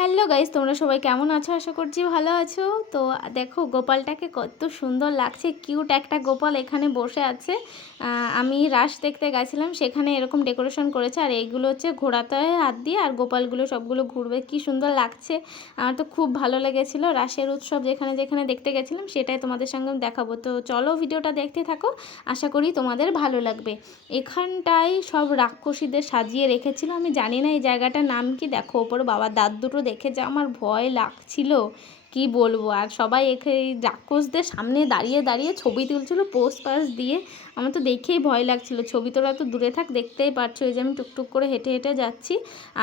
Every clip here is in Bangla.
হ্যালো গাইস, তোমরা সবাই কেমন আছো? আশা করছি ভালো আছো। তো দেখো গোপালটাকে কত সুন্দর লাগছে, কিউট একটা গোপাল এখানে বসে আছে। আমি রাস দেখতে গেছিলাম, সেখানে এরকম ডেকোরেশন করেছে। আর এইগুলো হচ্ছে ঘোরাতে হয় হাত দিয়ে, আর গোপালগুলো সবগুলো ঘুরবে, কি সুন্দর লাগছে। আমার তো খুব ভালো লেগেছিলো। রাসের উৎসব যেখানে যেখানে দেখতে গেছিলাম সেটাই তোমাদের সঙ্গে দেখাবো। তো চলো ভিডিওটা দেখতে থাকো, আশা করি তোমাদের ভালো লাগবে। এখানটায় সব রাক্ষসীদের সাজিয়ে রেখেছিল। আমি জানি না এই জায়গাটার নাম কি। দেখো ওপরে বাবার দাঁত দুটো দেখে যে আমার ভয় লাগছিল, কি বলবো। আর সবাই এই রাক্ষসদের সামনে দাঁড়িয়ে দাঁড়িয়ে ছবি তুলছিল পোজ পাস দিয়ে। আমার তো দেখেই ভয় লাগছিল। ছবি তোলা তো দূরে থাক, দেখতেই পারছো এই যে আমি টুকটুক করে হেঁটে হেঁটে যাচ্ছি।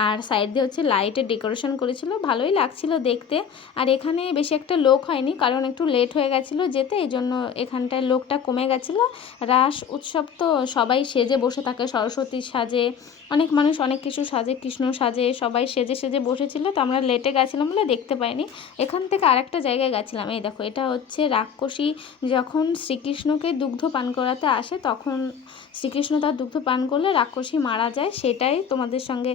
আর সাইড দিয়ে হচ্ছে লাইটের ডেকোরেশন করেছিল, ভালোই লাগছিল দেখতে। আর এখানে বেশি একটা লোক হয়নি, কারণ একটু লেট হয়ে গেছিলো যেতে, এই জন্য এখানটায় লোকটা কমে গেছিলো। রাস উৎসব তো সবাই সেজে বসে থাকে, সরস্বতী সাজে, অনেক মানুষ অনেক কিছু সাজে, কৃষ্ণ সাজে, সবাই সেজে সেজে বসেছিল। তো আমরা লেটে গেছিলাম বলে দেখতে পাইনি। এখান থেকে আরেকটা জায়গায় গেছিলাম। এই দেখো, এটা হচ্ছে রাক্ষসী যখন শ্রীকৃষ্ণকে দুগ্ধ পান করাতে আসে, তখন শ্রীকৃষ্ণ তার দুগ্ধ পান করলে রাক্ষসী মারা যায়, সেটাই তোমাদের সঙ্গে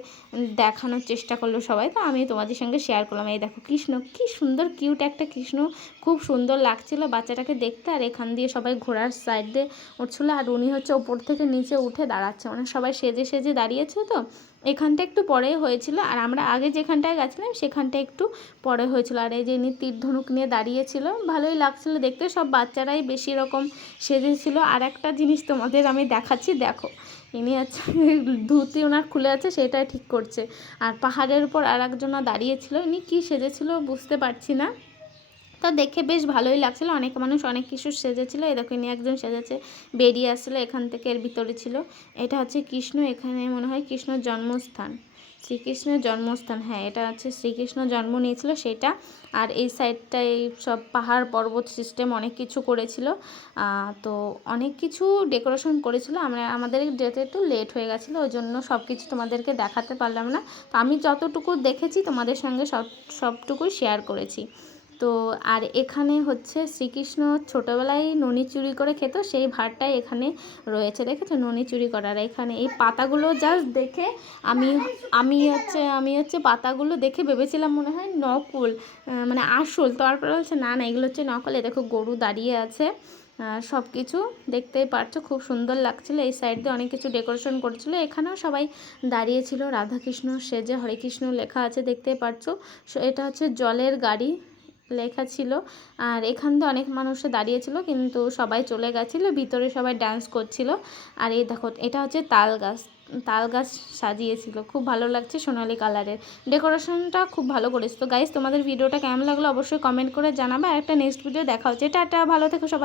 দেখানোর চেষ্টা করলো সবাই। তো আমি তোমাদের সঙ্গে শেয়ার করলাম। এই দেখো কৃষ্ণ, কি সুন্দর কিউট একটা কৃষ্ণ, খুব সুন্দর লাগছিল বাচ্চাটাকে দেখতে। আর এখান দিয়ে সবাই ঘোড়ার সাইড দিয়ে উঠছিলো, আর উনি হচ্ছে ওপর থেকে নিচে উঠে দাঁড়াচ্ছে, মানে সবাই সেজে সেজে দাঁড়িয়েছে। তো এখানটা একটু পরে হয়েছিল, আর আমরা আগে যেখানটায় গেছিলাম সেখানটা একটু পরে হয়েছিল। আর এই যে ইনি তীর ধনুক নিয়ে দাঁড়িয়েছিল, ভালোই লাগছিল দেখতে। সব বাচ্চারাই বেশি রকম সেজেছিল। আর একটা জিনিস তোমাদের আমি দেখাচ্ছি, দেখো ইনি হচ্ছে ধুতি ওনার খুলে আছে, সেটাই ঠিক করছে। আর পাহাড়ের উপর আর একজনা দাঁড়িয়েছিল, ইনি কী সেজেছিল বুঝতে পারছি না। তো দেখে বেশ ভালোই লাগছিলো। অনেক মানুষ অনেক কিছু সেজেছিলো। এই দেখো ইনি একজন সেজেছে, বেরিয়ে আসছিলো এখান থেকে, এর ভিতরে ছিল। এটা হচ্ছে কৃষ্ণ, এখানে মনে হয় কৃষ্ণর জন্মস্থান, শ্রীকৃষ্ণের জন্মস্থান। হ্যাঁ, এটা হচ্ছে শ্রীকৃষ্ণ জন্ম নিয়েছিল সেটা। আর এই সাইডটায় সব পাহাড় পর্বত সিস্টেম অনেক কিছু করেছিল। তো অনেক কিছু ডেকোরেশন করেছিল। আমাদের যেতে একটু লেট হয়ে গেছিলো, ওই জন্য সব কিছু তোমাদেরকে দেখাতে পারলাম না। তো আমি যতটুকু দেখেছি তোমাদের সঙ্গে সবটুকুই শেয়ার করেছি। তো আর এখানে হচ্ছে শ্রীকৃষ্ণ ছোটোবেলায় ননি চুরি করে খেত, সেই ভারটাই এখানে রয়েছে, দেখেছো ননি চুরি করার। এখানে এই পাতাগুলো জাস্ট দেখে আমি আমি হচ্ছে পাতাগুলো দেখে ভেবেছিলাম মনে হয় নকল, মানে আসল। তারপরে বলছে না না, এগুলো হচ্ছে নকল। দেখো গরু দাঁড়িয়ে আছে, সব কিছু দেখতেই পারছো, খুব সুন্দর লাগছিলো। এই সাইড দিয়ে অনেক কিছু ডেকোরেশন করছিলো। এখানেও সবাই দাঁড়িয়েছিল রাধাকৃষ্ণ সেজে, হরে কৃষ্ণ লেখা আছে দেখতেই পারছো। এটা হচ্ছে জলের গাড়ি লেখা ছিল। আর এখান দিয়ে অনেক মানুষ দাঁড়িয়েছিল, কিন্তু সবাই চলে গেছিলো, ভিতরে সবাই ডান্স করছিল। আর এই দেখো, এটা হচ্ছে তাল গাছ সাজিয়েছিল, খুব ভালো লাগছে, সোনালি কালারের ডেকোরেশনটা খুব ভালো করেছে। তো গাইস, তোমাদের ভিডিওটা কেমন লাগলো অবশ্যই কমেন্ট করে জানাবে। আর একটা নেক্সট ভিডিও দেখা হচ্ছে। টাটা, ভালো থেকো সবাই।